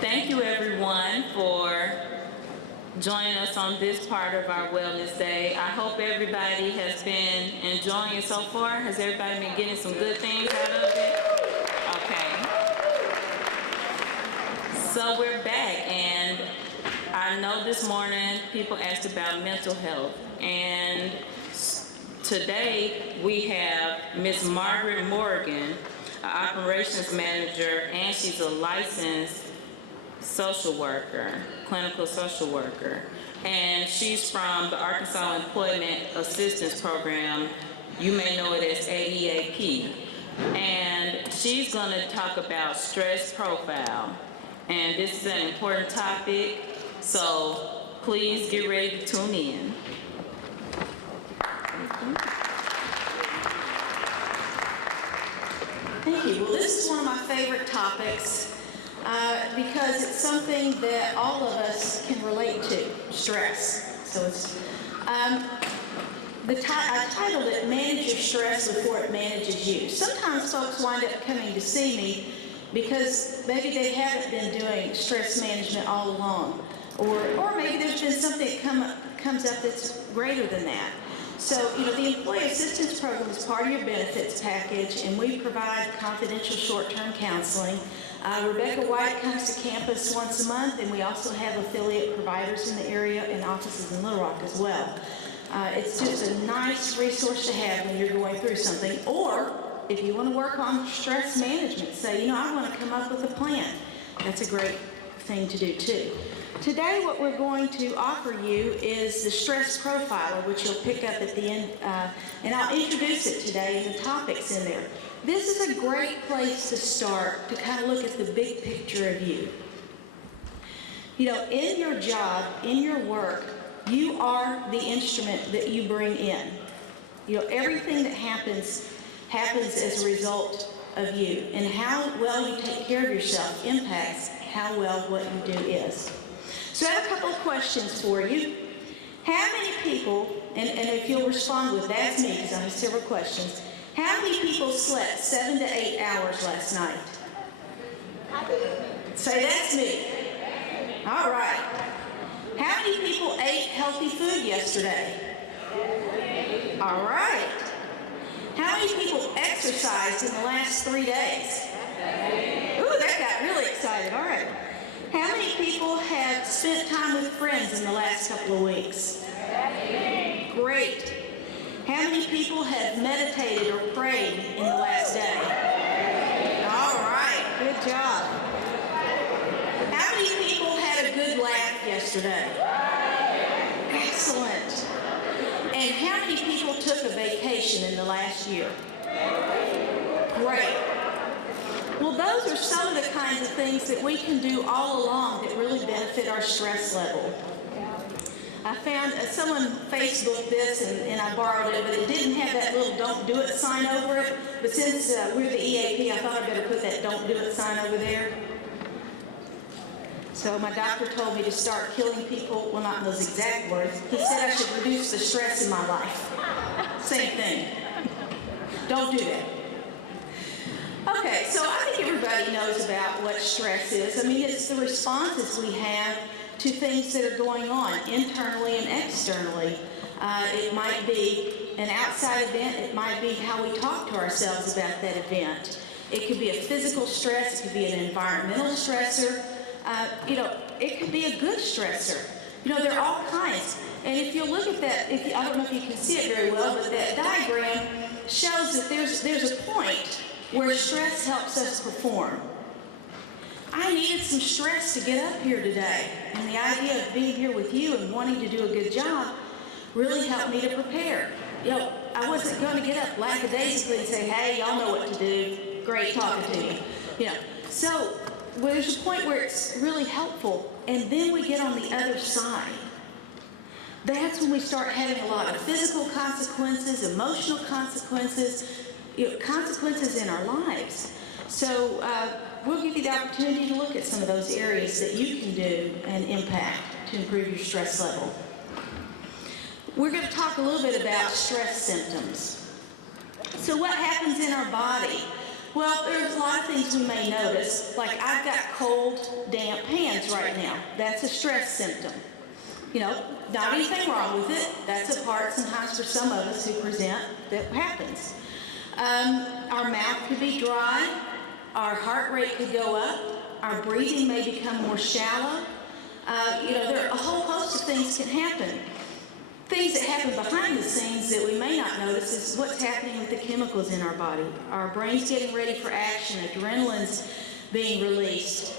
Thank you everyone for joining us on this part of our Wellness Day. I hope everybody has been enjoying it so far. Has everybody been getting some good things out of it? Okay. So we're back, and I know this morning people asked about mental health, and today we have Miss Margaret Morgan, an operations manager, and she's a licensed social worker, clinical social worker, and she's from the Arkansas Employment Assistance Program. You may know it as AEAP, and she's going to talk about stress profile, and this is an important topic, so please get ready to tune in. Thank you. Well, this is one of my favorite topics because it's something that all of us can relate to, stress. So it's, I titled it, Manage Your Stress Before It Manages You. Sometimes folks wind up coming to see me because maybe they haven't been doing stress management all along, or maybe there's been something that comes up that's greater than that. So, the Employee Assistance Program is part of your benefits package, and we provide confidential short-term counseling. Rebecca White comes to campus once a month, and we also have affiliate providers in the area and offices in Little Rock as well. It's just a nice resource to have when you're going through something, or if you want to work on stress management, say, I want to come up with a plan. That's a great thing to do too. Today, what we're going to offer you is the Stress Profiler, which you'll pick up at the end, and I'll introduce it today and the topics in there. This is a great place to start to kind of look at the big picture of you. In your job, in your work, you are the instrument that you bring in. Everything that happens as a result of you, and how well you take care of yourself impacts how well what you do is. So I have a couple of questions for you. How many people, and if you'll respond with that's me, because I have several questions, how many people slept 7 to 8 hours last night? Say that's me. All right. How many people ate healthy food yesterday? All right. How many people exercised in the last 3 days? Ooh, that got really excited. All right. How many people have spent time with friends in the last couple of weeks? Great. How many people have meditated or prayed in the last day? All right, good job. How many people had a good laugh yesterday? Excellent. And how many people took a vacation in the last year? Great. Well, those are some of the kinds of things that we can do all along that really benefit our stress level. I found someone Facebooked this, and I borrowed it, but it didn't have that little "Don't Do It" sign over it. But since we're the EAP, I thought I'd better put that "Don't Do It" sign over there. So my doctor told me to start killing people, well, not in those exact words. He said I should reduce the stress in my life. Same thing. Don't do that. Okay, so I think everybody knows about what stress is. I mean, it's the responses we have to things that are going on internally and externally. It might be an outside event. It might be how we talk to ourselves about that event. It could be a physical stress. It could be an environmental stressor. It could be a good stressor. There are all kinds. And if you look at that, I don't know if you can see it very well, but that diagram shows that there's a point where stress helps us perform. I needed some stress to get up here today, and the idea of being here with you and wanting to do a good job really helped me to prepare. I wasn't going to get up lackadaisically and say, hey, y'all know what to do, great talking to you. So there's a point where it's really helpful, and then we get on the other side. That's when we start having a lot of physical consequences, emotional consequences, consequences in our lives. So we'll give you the opportunity to look at some of those areas that you can do and impact to improve your stress level. We're going to talk a little bit about stress symptoms. So what happens in our body Well, there's a lot of things we may notice. Like I've got cold, damp hands right now. That's a stress symptom. You know, not anything wrong with it. That's a part sometimes for some of us who present that happens. Our mouth could be dry. Our heart rate could go up. Our breathing may become more shallow. You know, there are a whole host of things can happen. Things that happen behind the scenes that we may not notice is what's happening with the chemicals in our body. Our brain's getting ready for action, adrenaline's being released,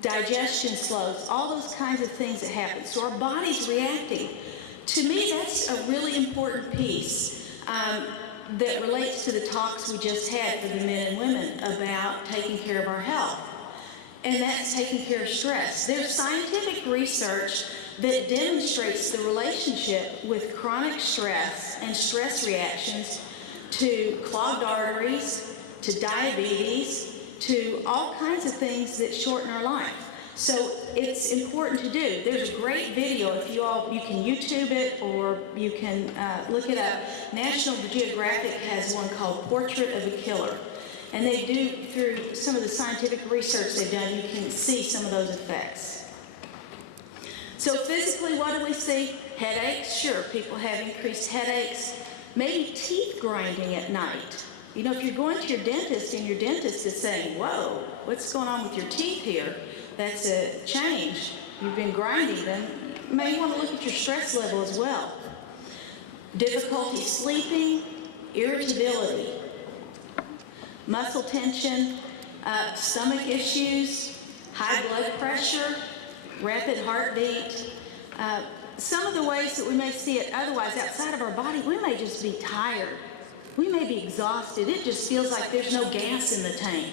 digestion slows, all those kinds of things that happen. So our body's reacting. To me, that's a really important piece that relates to the talks we just had for the men and women about taking care of our health. And that's taking care of stress. There's scientific research that demonstrates the relationship with chronic stress and stress reactions to clogged arteries, to diabetes, to all kinds of things that shorten our life. So it's important to do. There's a great video, if you can YouTube it or you can look it up. National Geographic has one called Portrait of a Killer. And they do, through some of the scientific research they've done, you can see some of those effects. So physically, what do we see? Headaches, sure, people have increased headaches. Maybe teeth grinding at night. You know, if you're going to your dentist and your dentist is saying, whoa, what's going on with your teeth here? That's a change. You've been grinding them. You may want to look at your stress level as well. Difficulty sleeping, irritability, muscle tension, stomach issues, high blood pressure, rapid heartbeat. Some of the ways that we may see it otherwise outside of our body, we may just be tired. We may be exhausted. It just feels like there's no gas in the tank.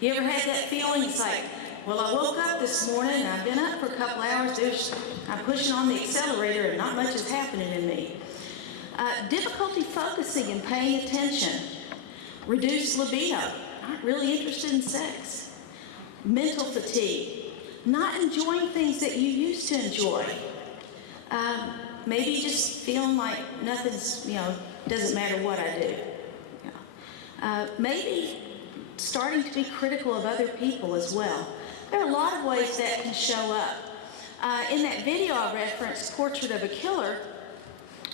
You ever had that feeling? It's like, well, I woke up this morning and I've been up for a couple hours. I'm pushing on the accelerator and not much is happening in me. Difficulty focusing and paying attention. Reduced libido, not really interested in sex. Mental fatigue, not enjoying things that you used to enjoy. Maybe just feeling like nothing's, doesn't matter what I do. Maybe starting to be critical of other people as well. There are a lot of ways that can show up. In that video I referenced, Portrait of a Killer,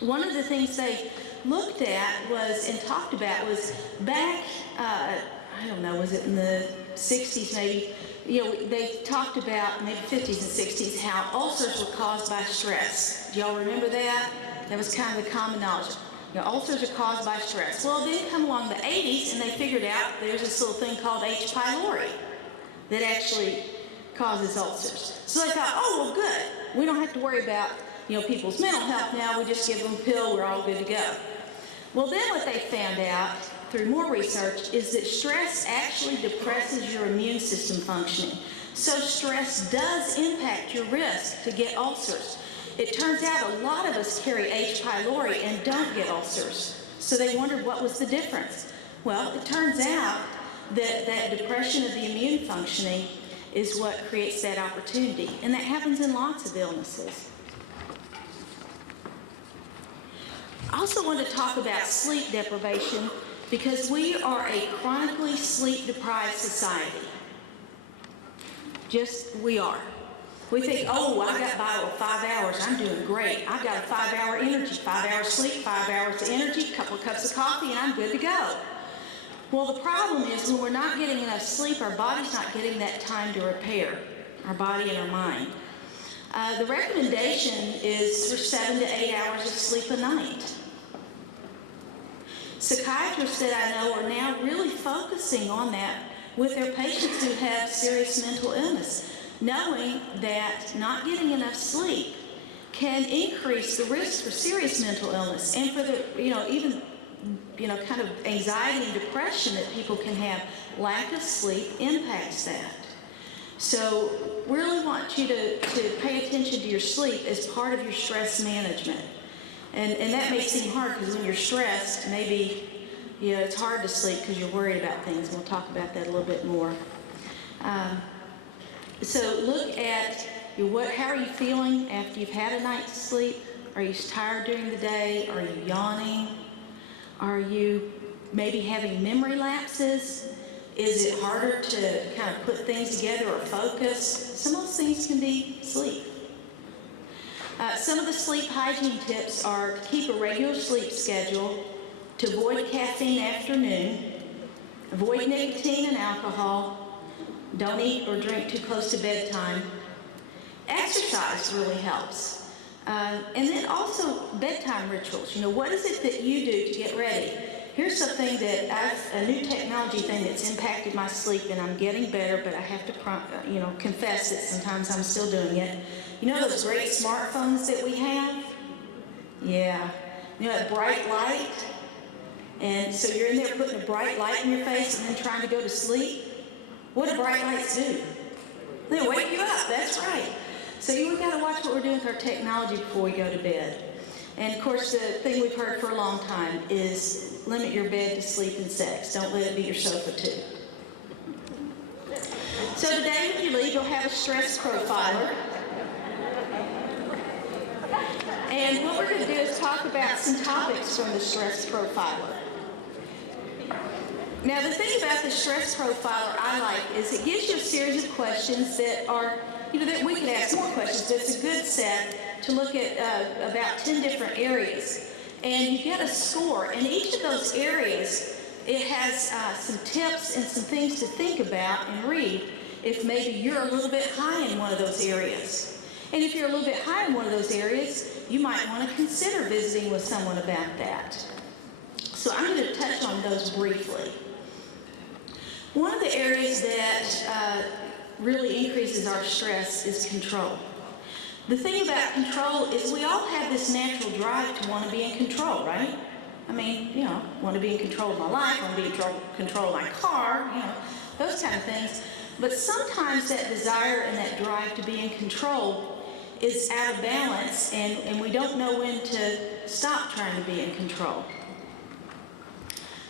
one of the things they looked at was and talked about was back, I don't know, was it in the 60s maybe? They talked about maybe 50s and 60s how ulcers were caused by stress. Do y'all remember that? That was kind of the common knowledge. Ulcers are caused by stress. Well, then come along the 80s and they figured out there's this little thing called H. pylori that actually causes ulcers. So they thought, oh, well, good. We don't have to worry about people's mental health now. We just give them a pill. We're all good to go. Well, then what they found out through more research is that stress actually depresses your immune system functioning. So stress does impact your risk to get ulcers. It turns out a lot of us carry H. pylori and don't get ulcers. So they wondered what was the difference. Well, it turns out that depression of the immune functioning is what creates that opportunity. And that happens in lots of illnesses. I also want to talk about sleep deprivation because we are a chronically sleep-deprived society. We are. We think, oh, I got by with 5 hours. I'm doing great. I've got a 5-hour energy, 5 hours sleep, 5 hours of energy, a couple of cups of coffee, and I'm good to go. Well, the problem is when we're not getting enough sleep, our body's not getting that time to repair, our body and our mind. The recommendation is for 7 to 8 hours of sleep a night. Psychiatrists that I know are now really focusing on that with their patients who have serious mental illness, knowing that not getting enough sleep can increase the risk for serious mental illness and for the, even, kind of anxiety and depression that people can have. Lack of sleep impacts that. So really want you to pay attention to your sleep as part of your stress management. And that may seem hard because when you're stressed, maybe it's hard to sleep because you're worried about things. We'll talk about that a little bit more. So look at how are you feeling after you've had a night's sleep? Are you tired during the day? Are you yawning? Are you maybe having memory lapses? Is it harder to kind of put things together or focus? Some of those things can be sleep. Some of the sleep hygiene tips are to keep a regular sleep schedule, to avoid caffeine after noon, avoid nicotine and alcohol, don't eat or drink too close to bedtime. Exercise really helps. And then also bedtime rituals. You know, what is it that you do to get ready? Here's something that a new technology thing that's impacted my sleep, and I'm getting better, but I have to, confess that sometimes I'm still doing it. You know those great smartphones that we have? Yeah. You know that bright light? And so you're in there putting a bright light in your face and then trying to go to sleep? What do bright lights do? They wake you up, that's right. So we've got to watch what we're doing with our technology before we go to bed. And of course, the thing we've heard for a long time is limit your bed to sleep and sex. Don't let it be your sofa too. So today when you leave, you'll have a stress profiler. And what we're going to do is talk about some topics from the stress profiler. Now, the thing about the stress profiler I like is it gives you a series of questions that are, that we could ask more questions, but it's a good set to look at about 10 different areas. And you get a score. And each of those areas, it has some tips and some things to think about and read if maybe you're a little bit high in one of those areas. And if you're a little bit high in one of those areas, you might want to consider visiting with someone about that. So I'm going to touch on those briefly. One of the areas that really increases our stress is control. The thing about control is we all have this natural drive to want to be in control, right? I mean, want to be in control of my life, want to be in control of my car, those kind of things. But sometimes that desire and that drive to be in control is out of balance, and we don't know when to stop trying to be in control.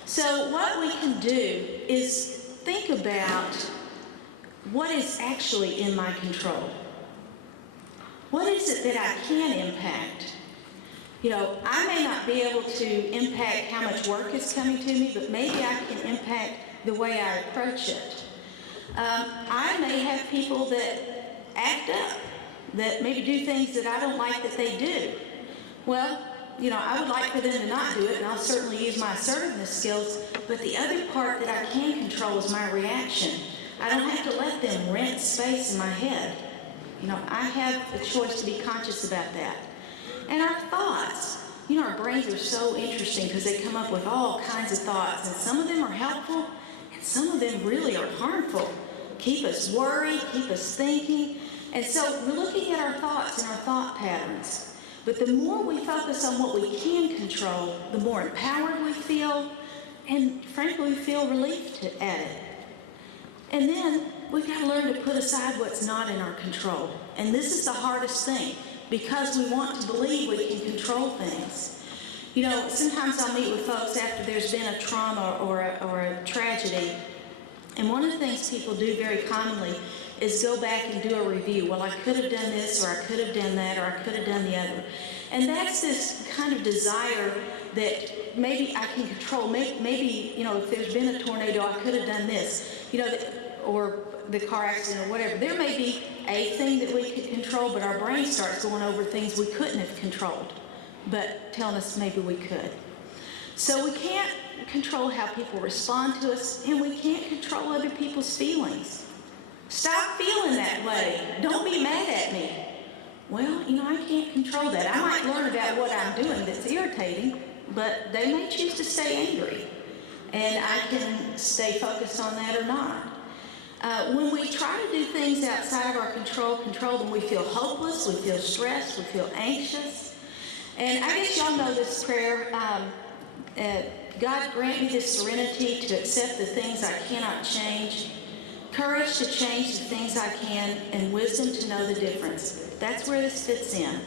So what we can do is think about what is actually in my control. What is it that I can impact? I may not be able to impact how much work is coming to me, but maybe I can impact the way I approach it. I may have people that act up, that maybe do things that I don't like that they do. Well, I would like for them to not do it, and I'll certainly use my assertiveness skills, but the other part that I can control is my reaction. I don't have to let them rent space in my head. I have the choice to be conscious about that. And our thoughts, our brains are so interesting because they come up with all kinds of thoughts, and some of them are helpful, and some of them really are harmful. Keep us worried, keep us thinking. And so we're looking at our thoughts and our thought patterns. But the more we focus on what we can control, the more empowered we feel, and frankly, we feel relief at it. And then we've got to learn to put aside what's not in our control. And this is the hardest thing, because we want to believe we can control things. Sometimes I'll meet with folks after there's been a trauma or a tragedy, and one of the things people do very commonly is go back and do a review. Well, I could have done this, or I could have done that, or I could have done the other. And that's this kind of desire that maybe I can control. Maybe if there's been a tornado, I could have done this, or the car accident or whatever. There may be a thing that we could control, but our brain starts going over things we couldn't have controlled, but telling us maybe we could. So we can't control how people respond to us, and we can't control other people's feelings. Stop feeling that way. Don't be mad at me. Well, I can't control that. I might learn about what I'm doing that's irritating, but they may choose to stay angry, and I can stay focused on that or not. When we try to do things outside of our control them, we feel hopeless, we feel stressed, we feel anxious. And I guess y'all know this prayer, God grant me the serenity to accept the things I cannot change, courage to change the things I can, and wisdom to know the difference. That's where this fits in.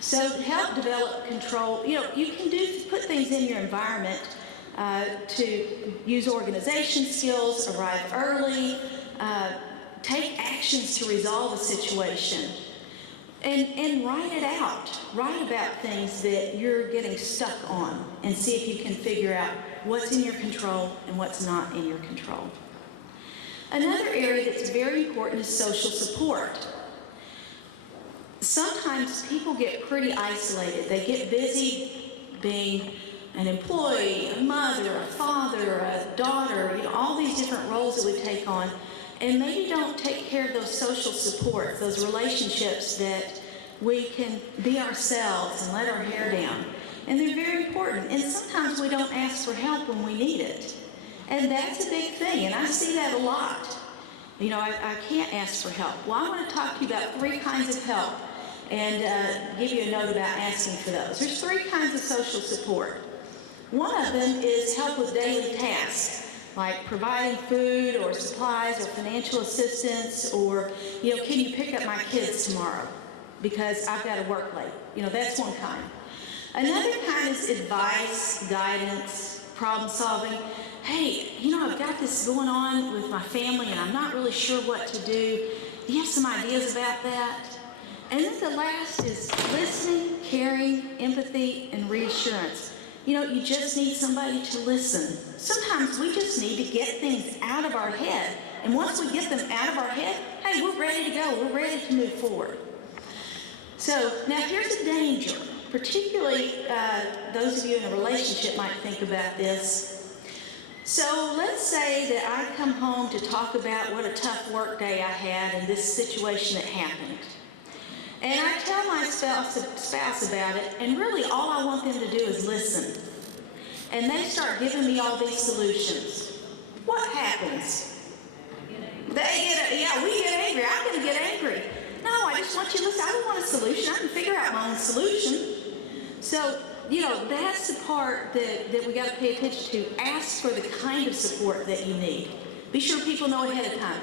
So to help develop control, you can put things in your environment to use organization skills, arrive early, take actions to resolve a situation. And write it out. Write about things that you're getting stuck on and see if you can figure out what's in your control and what's not in your control. Another area that's very important is social support. Sometimes people get pretty isolated. They get busy being an employee, a mother, a father, a daughter, all these different roles that we take on, and maybe don't take care of those social supports, those relationships that we can be ourselves and let our hair down. And they're very important. And sometimes we don't ask for help when we need it. And that's a big thing, and I see that a lot. I can't ask for help. Well, I want to talk to you about 3 kinds of help and give you a note about asking for those. There's 3 kinds of social support. One of them is help with daily tasks, like providing food or supplies or financial assistance, or, can you pick up my kids tomorrow because I've got to work late. That's one kind. Another kind is advice, guidance, problem solving. Hey, I've got this going on with my family and I'm not really sure what to do. Do you have some ideas about that? And then the last is listening, caring, empathy, and reassurance. You just need somebody to listen. Sometimes we just need to get things out of our head. And once we get them out of our head, hey, we're ready to go. We're ready to move forward. So now here's a danger. Particularly those of you in a relationship might think about this. So let's say that I come home to talk about what a tough work day I had and this situation that happened. And I tell my spouse about it, and really all I want them to do is listen. And they start giving me all these solutions. What happens? We get angry. I'm going to get angry. No, I just want you to listen. I don't want a solution. I can figure out my own solution. So, that's the part that we got to pay attention to. Ask for the kind of support that you need. Be sure people know ahead of time.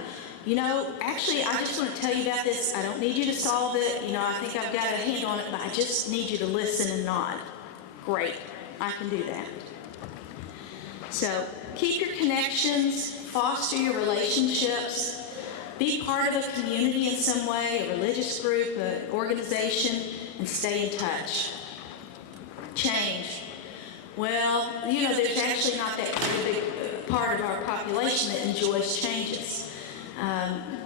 Actually, I just want to tell you about this. I don't need you to solve it. I think I've got a handle on it, but I just need you to listen and nod. Great. I can do that. So, keep your connections, foster your relationships, be part of a community in some way, a religious group, an organization, and stay in touch. Change. Well, there's actually not that big part of our population that enjoys changes.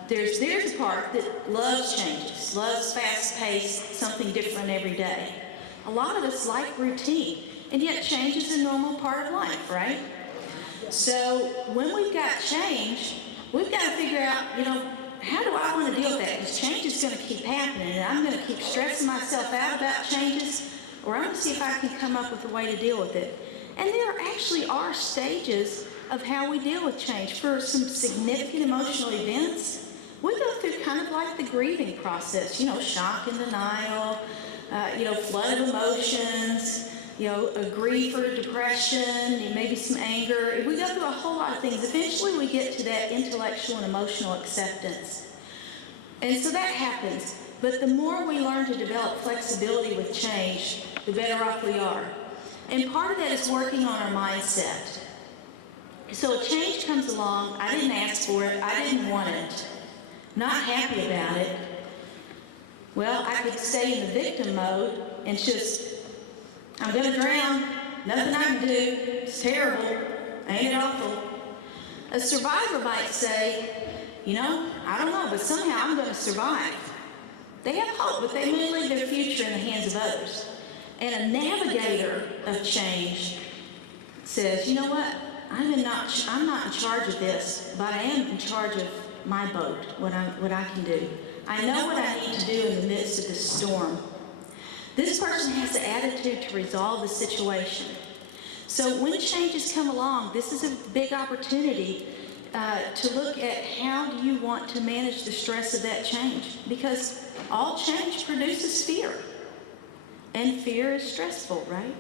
There's a part that loves changes, loves fast-paced, something different every day. A lot of us like routine, and yet change is a normal part of life, right? So when we've got change, we've got to figure out, how do I want to deal with that? Because change is going to keep happening, and I'm going to keep stressing myself out about changes, or I'm going to see if I can come up with a way to deal with it. And there actually are stages of how we deal with change. For some significant emotional events, we go through kind of like the grieving process, shock and denial, flood of emotions, a grief or a depression, maybe some anger. We go through a whole lot of things. Eventually we get to that intellectual and emotional acceptance. And so that happens. But the more we learn to develop flexibility with change, the better off we are. And part of that is working on our mindset. So a change comes along, I didn't ask for it, I didn't want it, not happy about it. Well, I could stay in the victim mode and just, I'm going to drown, nothing I can do, it's terrible, ain't it awful? A survivor might say, I don't know, but somehow I'm going to survive. They have hope, but they may leave their future in the hands of others. And a navigator of change says, you know what? I'm not in charge of this, but I am in charge of my boat, what I can do. I know what I need to do in the midst of this storm. This person has the attitude to resolve the situation. So when changes come along, this is a big opportunity to look at how do you want to manage the stress of that change. Because all change produces fear. And fear is stressful, right?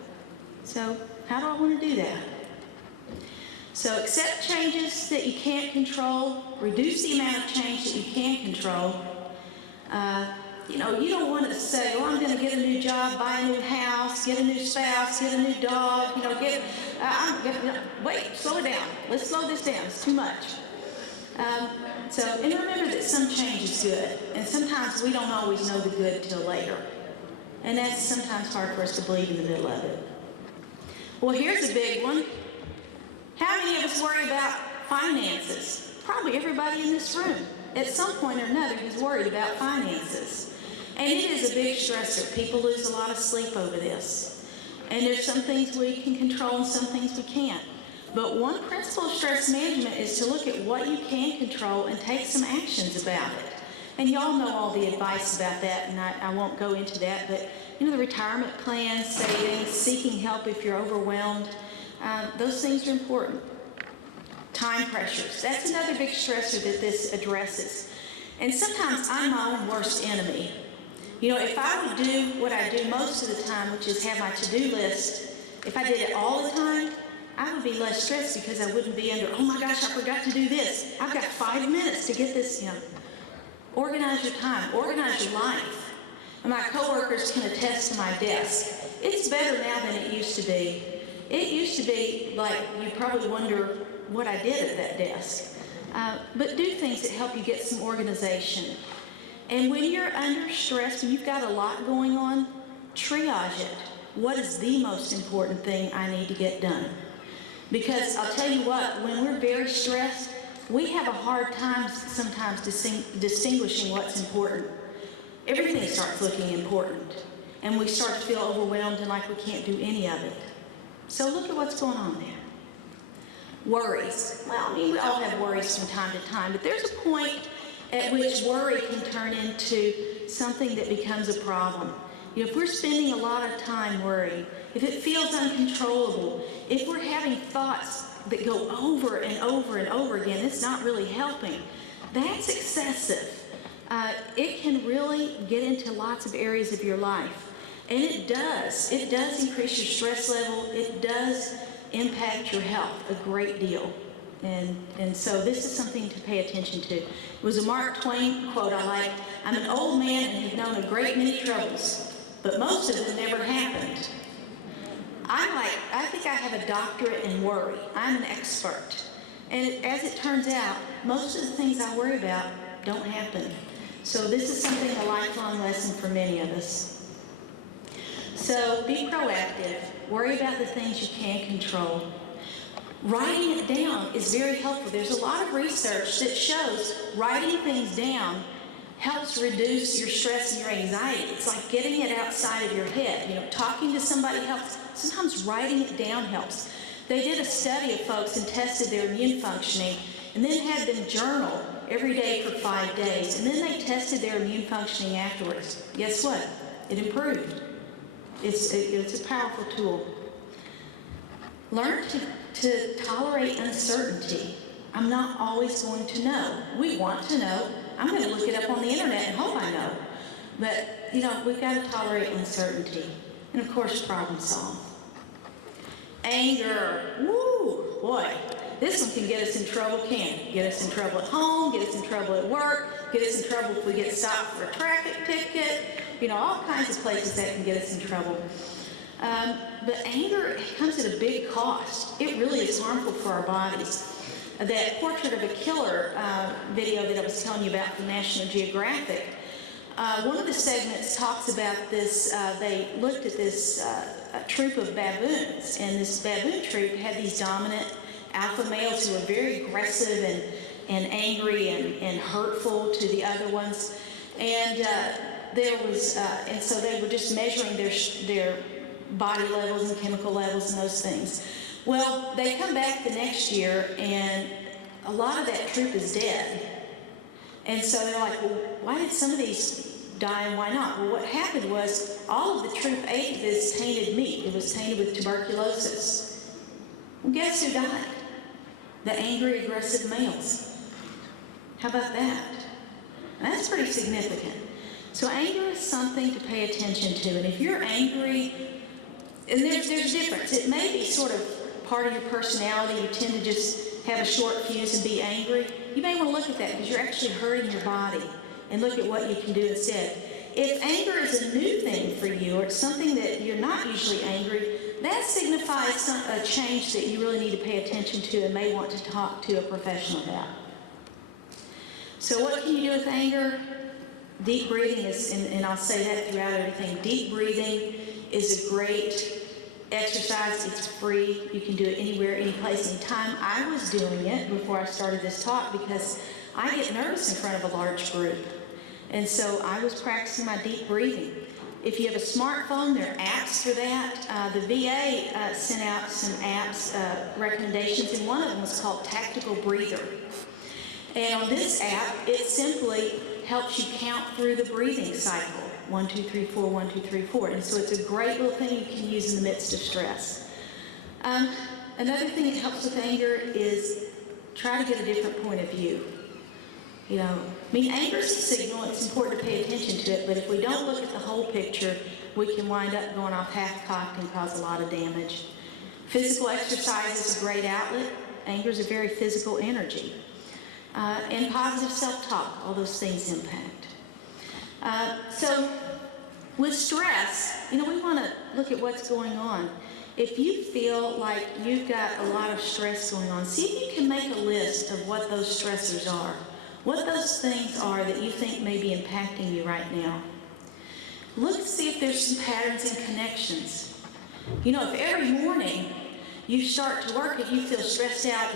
So how do I want to do that? So accept changes that you can't control. Reduce the amount of change that you can control. You don't want to say, I'm going to get a new job, buy a new house, get a new spouse, get a new dog, wait, slow it down. Let's slow this down. It's too much. And remember that some change is is good. And sometimes we don't always know the good till later. And that's sometimes hard for us to believe in the middle of it. Well, here's a big one. How many of us worry about finances? Probably everybody in this room at some point or another is worried about finances. And it is a big stressor. People lose a lot of sleep over this. And there's some things we can control and some things we can't. But one principle of stress management is to look at what you can control and take some actions about it. And y'all know all the advice about that, and I won't go into that, but you know, the retirement plans, savings, seeking help if you're overwhelmed, those things are important. Time pressures, that's another big stressor that this addresses. And sometimes I'm my own worst enemy. You know, if I would do what I do most of the time, which is have my to-do list, if I did it all the time, I would be less stressed because I wouldn't be under, oh my gosh, I forgot to do this. I've got 5 minutes to get this, you know. Organize your time, organize your life. And my coworkers can attest to my desk. It's better now than it used to be. It used to be like you probably wonder what I did at that desk. But do things that help you get some organization. And when you're under stress and you've got a lot going on, triage it. What is the most important thing I need to get done? Because I'll tell you what, when we're very stressed, we have a hard time sometimes distinguishing what's important. Everything starts looking important, and we start to feel overwhelmed and like we can't do any of it. So look at what's going on there. Worries. Well, I mean, we all have worries from time to time, but there's a point at which worry can turn into something that becomes a problem. You know, if we're spending a lot of time worrying, if it feels uncontrollable, if we're having thoughts that go over and over and over again, it's not really helping. That's excessive. It can really get into lots of areas of your life. And it does. It does increase your stress level. It does impact your health a great deal. And so this is something to pay attention to. It was a Mark Twain quote I like. I'm an old man and have known a great many troubles, but most of them never happened. I think I have a doctorate in worry. I'm an expert. And as it turns out, most of the things I worry about don't happen. So this is something, a lifelong lesson for many of us. So be proactive. Worry about the things you can control. Writing it down is very helpful. There's a lot of research that shows writing things down helps reduce your stress and your anxiety. It's like getting it outside of your head. You know, talking to somebody helps. Sometimes writing it down helps. They did a study of folks and tested their immune functioning and then had them journal every day for 5 days. And then they tested their immune functioning afterwards. Guess what? It improved. It's a powerful tool. Learn to tolerate uncertainty. I'm not always going to know. We want to know. I'm going to look it up on the internet and hope I know. But, you know, we've got to tolerate uncertainty. And, of course, problem solve. Anger. Woo, boy. This one can get us in trouble, can get us in trouble at home, get us in trouble at work, get us in trouble if we get stopped for a traffic ticket. You know, all kinds of places that can get us in trouble. But anger comes at a big cost. It really is harmful for our bodies. That Portrait of a Killer video that I was telling you about from National Geographic, one of the segments talks about this. They looked at this troop of baboons, and this baboon troop had these dominant alpha males who were very aggressive and angry and hurtful to the other ones. And and so they were just measuring their body levels and chemical levels and those things. Well, they come back the next year, and a lot of that troop is dead. And so they're like, well, why did some of these die and why not? Well, what happened was all of the troop ate this tainted meat. It was tainted with tuberculosis. Well, guess who died? The angry, aggressive males. How about that? And that's pretty significant. So anger is something to pay attention to. And if you're angry, and there's difference. It may be sort of part of your personality. You tend to just have a short fuse and be angry. You may want to look at that because you're actually hurting your body and look at what you can do instead. If anger is a new thing for you or it's something that you're not usually angry, that signifies a change that you really need to pay attention to and may want to talk to a professional about. So what can you do with anger? Deep breathing is, and I'll say that throughout everything, deep breathing is a great exercise. It's free. You can do it anywhere, any place, anytime. I was doing it before I started this talk because I get nervous in front of a large group. And so I was practicing my deep breathing. If you have a smartphone, there are apps for that. The VA sent out some apps, recommendations, and one of them was called Tactical Breather. And on this app, it simply helps you count through the breathing cycle. 1, 2, 3, 4, 1, 2, 3, 4. And so it's a great little thing you can use in the midst of stress. Another thing that helps with anger is try to get a different point of view. You know, I mean, anger is a signal. It's important to pay attention to it. But if we don't look at the whole picture, we can wind up going off half-cocked and cause a lot of damage. Physical exercise is a great outlet. Anger is a very physical energy. And positive self-talk, all those things impact. So with stress, you know, we want to look at what's going on. If you feel like you've got a lot of stress going on, see if you can make a list of what those stressors are, what those things are that you think may be impacting you right now. Look to see if there's some patterns and connections. You know, if every morning you start to work and you feel stressed out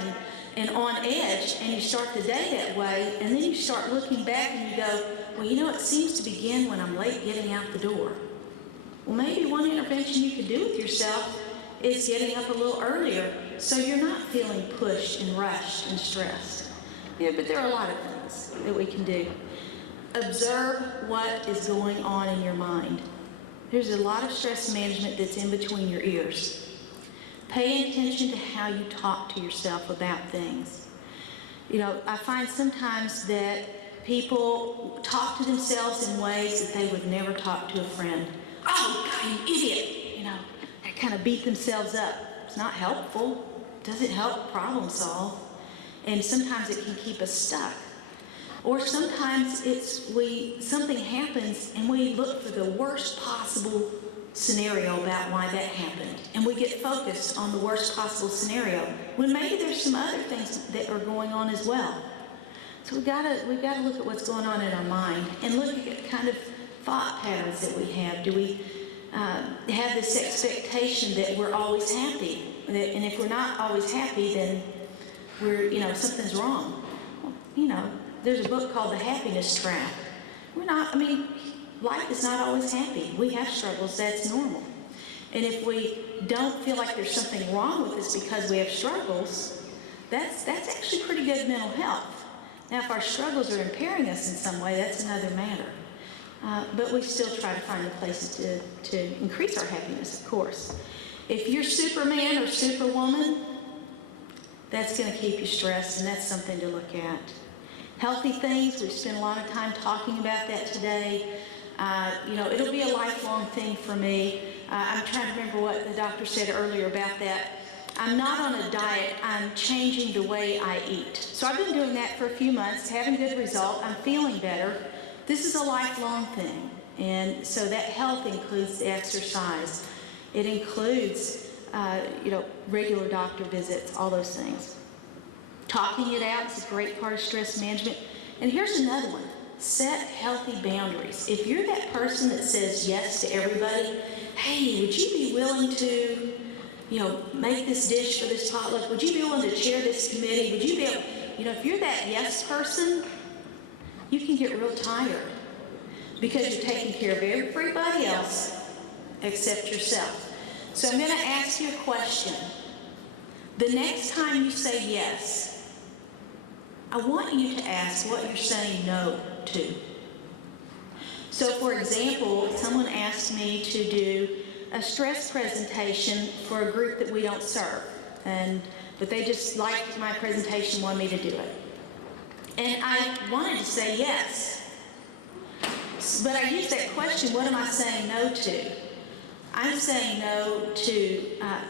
and on edge, and you start the day that way, and then you start looking back and you go, well, you know, it seems to begin when I'm late getting out the door. Well, maybe one intervention you could do with yourself is getting up a little earlier so you're not feeling pushed and rushed and stressed. Yeah, but there are a lot of things that we can do. Observe what is going on in your mind. There's a lot of stress management that's in between your ears. Pay attention to how you talk to yourself about things. You know, I find sometimes that people talk to themselves in ways that they would never talk to a friend. Oh, God, you idiot! You know, they kind of beat themselves up. It's not helpful. It doesn't help problem solve. And sometimes it can keep us stuck. Or sometimes something happens and we look for the worst possible scenario about why that happened. And we get focused on the worst possible scenario when maybe there's some other things that are going on as well. So we've got to look at what's going on in our mind and look at kind of thought patterns that we have. Do we have this expectation that we're always happy? And if we're not always happy, then something's wrong. Well, you know, there's a book called The Happiness Trap. Life is not always happy. We have struggles, that's normal. And if we don't feel like there's something wrong with us because we have struggles, that's actually pretty good mental health. Now, if our struggles are impairing us in some way, that's another matter. But we still try to find the places to increase our happiness, of course. If you're Superman or Superwoman, that's going to keep you stressed, and that's something to look at. Healthy things, we've spent a lot of time talking about that today. It'll be a lifelong thing for me. I'm trying to remember what the doctor said earlier about that. I'm not on a diet, I'm changing the way I eat. So I've been doing that for a few months, having good result, I'm feeling better. This is a lifelong thing. And so that health includes the exercise. It includes, regular doctor visits, all those things. Talking it out is a great part of stress management. And here's another one. Set healthy boundaries. If you're that person that says yes to everybody, hey, would you be willing to, make this dish for this potluck? Would you be willing to chair this committee? Would you be able, if you're that yes person, you can get real tired because you're taking care of everybody else except yourself. So I'm going to ask you a question. The next time you say yes, I want you to ask what you're saying no to. So for example, someone asked me to do a stress presentation for a group that we don't serve, but they just liked my presentation, wanted me to do it. And I wanted to say yes, but I used that question, what am I saying no to? I'm saying no to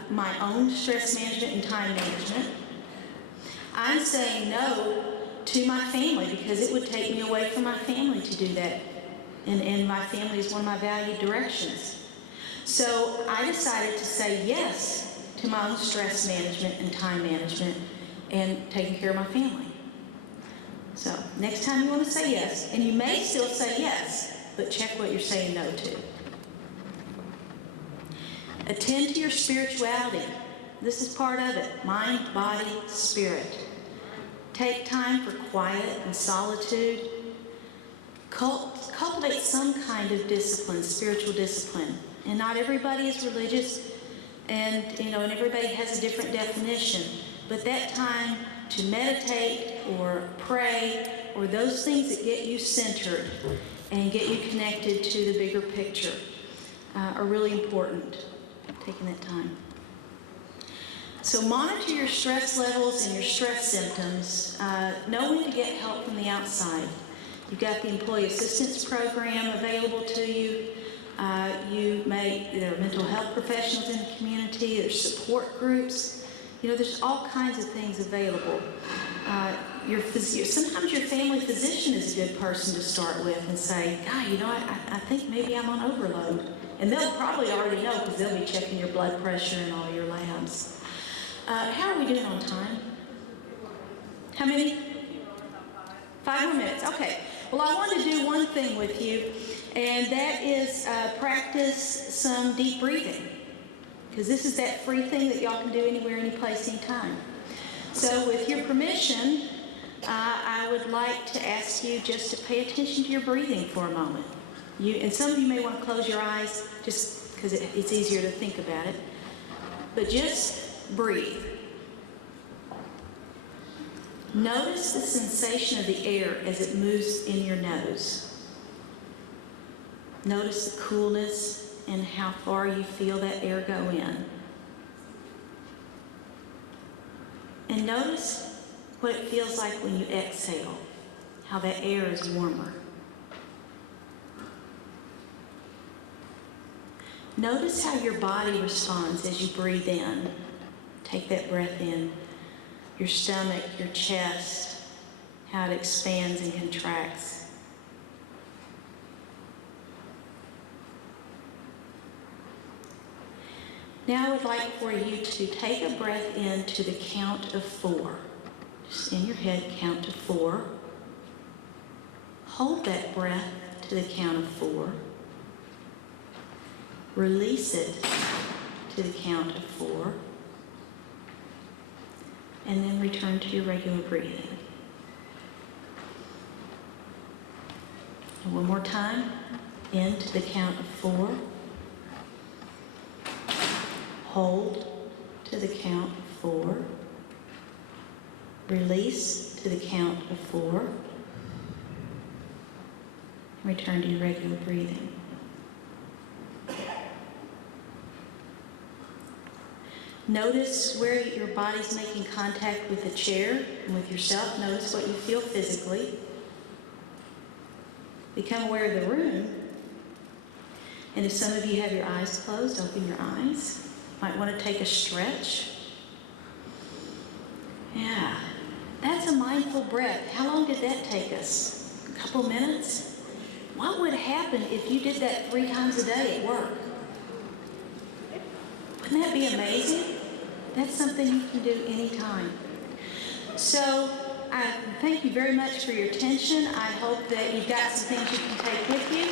my own stress management and time management. I'm saying no to my family because it would take me away from my family to do that. And my family is one of my valued directions. So I decided to say yes to my own stress management and time management and taking care of my family. So next time you want to say yes, and you may still say yes, but check what you're saying no to. Attend to your spirituality. This is part of it. Mind, body, spirit. Take time for quiet and solitude. Cultivate some kind of discipline, spiritual discipline. And not everybody is religious, and everybody has a different definition. But that time to meditate or pray or those things that get you centered and get you connected to the bigger picture are really important. Taking that time. So monitor your stress levels and your stress symptoms. Know when to get help from the outside. You've got the Employee Assistance Program available to you. There are mental health professionals in the community. There's support groups. There's all kinds of things available. Sometimes your family physician is a good person to start with and say, God, I think maybe I'm on overload. And they'll probably already know because they'll be checking your blood pressure and all your labs. How are we doing on time? How many? 5 more minutes. Okay. Well, I want to do one thing with you, and that is practice some deep breathing. Because this is that free thing that y'all can do anywhere, any place, anytime. So with your permission, I would like to ask you just to pay attention to your breathing for a moment. And some of you may want to close your eyes just because it's easier to think about it. But just breathe. Notice the sensation of the air as it moves in your nose. Notice the coolness and how far you feel that air go in. And notice what it feels like when you exhale, how that air is warmer. Notice how your body responds as you breathe in. Take that breath in. Your stomach, your chest, how it expands and contracts. Now I would like for you to take a breath in to the count of 4. Just in your head, count to 4. Hold that breath to the count of 4. Release it to the count of 4. And then return to your regular breathing. And one more time, in to the count of 4. Hold to the count of 4. Release to the count of 4. And return to your regular breathing. Notice where your body's making contact with the chair and with yourself. Notice what you feel physically. Become aware of the room. And if some of you have your eyes closed, open your eyes. Might want to take a stretch. Yeah, that's a mindful breath. How long did that take us? A couple minutes? What would happen if you did that 3 times a day at work? Wouldn't that be amazing? That's something you can do anytime. So I thank you very much for your attention. I hope that you've got some things you can take with you.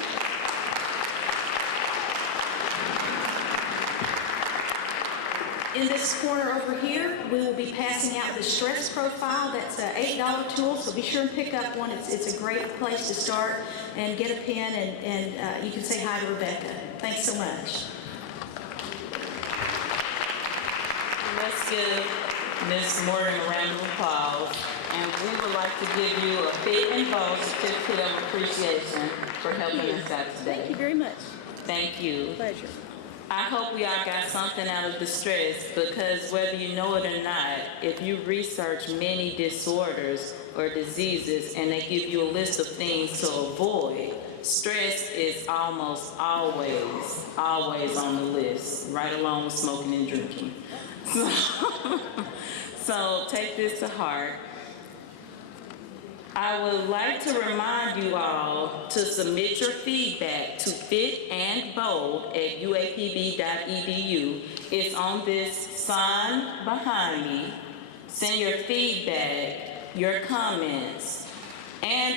In this corner over here, we will be passing out the stress profile. That's an $8 tool, so be sure and pick up one. It's a great place to start and get a pen, and you can say hi to Rebecca. Thanks so much. Let's give Ms. Morgan a round of applause. And we would like to give you a big and bold certificate of appreciation for helping us out today. Thank you very much. Thank you. Pleasure. I hope we all got something out of the stress, because whether you know it or not, if you research many disorders or diseases and they give you a list of things to avoid, stress is almost always on the list, right along with smoking and drinking. So take this to heart. I would like to remind you all to submit your feedback to fitandbold@uapb.edu. It's on this sign behind me. Send your feedback, your comments,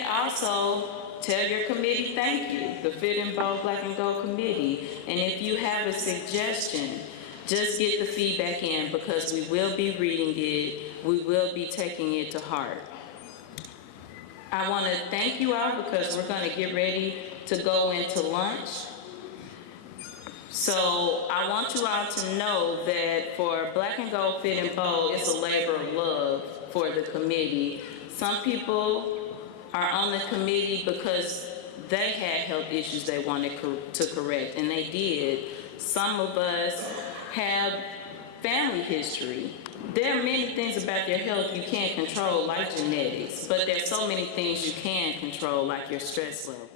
also tell your committee thank you, the Fit and Bold Black and Gold Committee. And if you have a suggestion, just get the feedback in, because we will be reading it, we will be taking it to heart. I want to thank you all because we're going to get ready to go into lunch. So I want you all to know that for Black and Gold Fit and Bold, it's a labor of love for the committee. Some people are on the committee because they had health issues they wanted to correct, and they did. Some of us have family history. There are many things about your health you can't control, like genetics, but there's so many things you can control, like your stress level.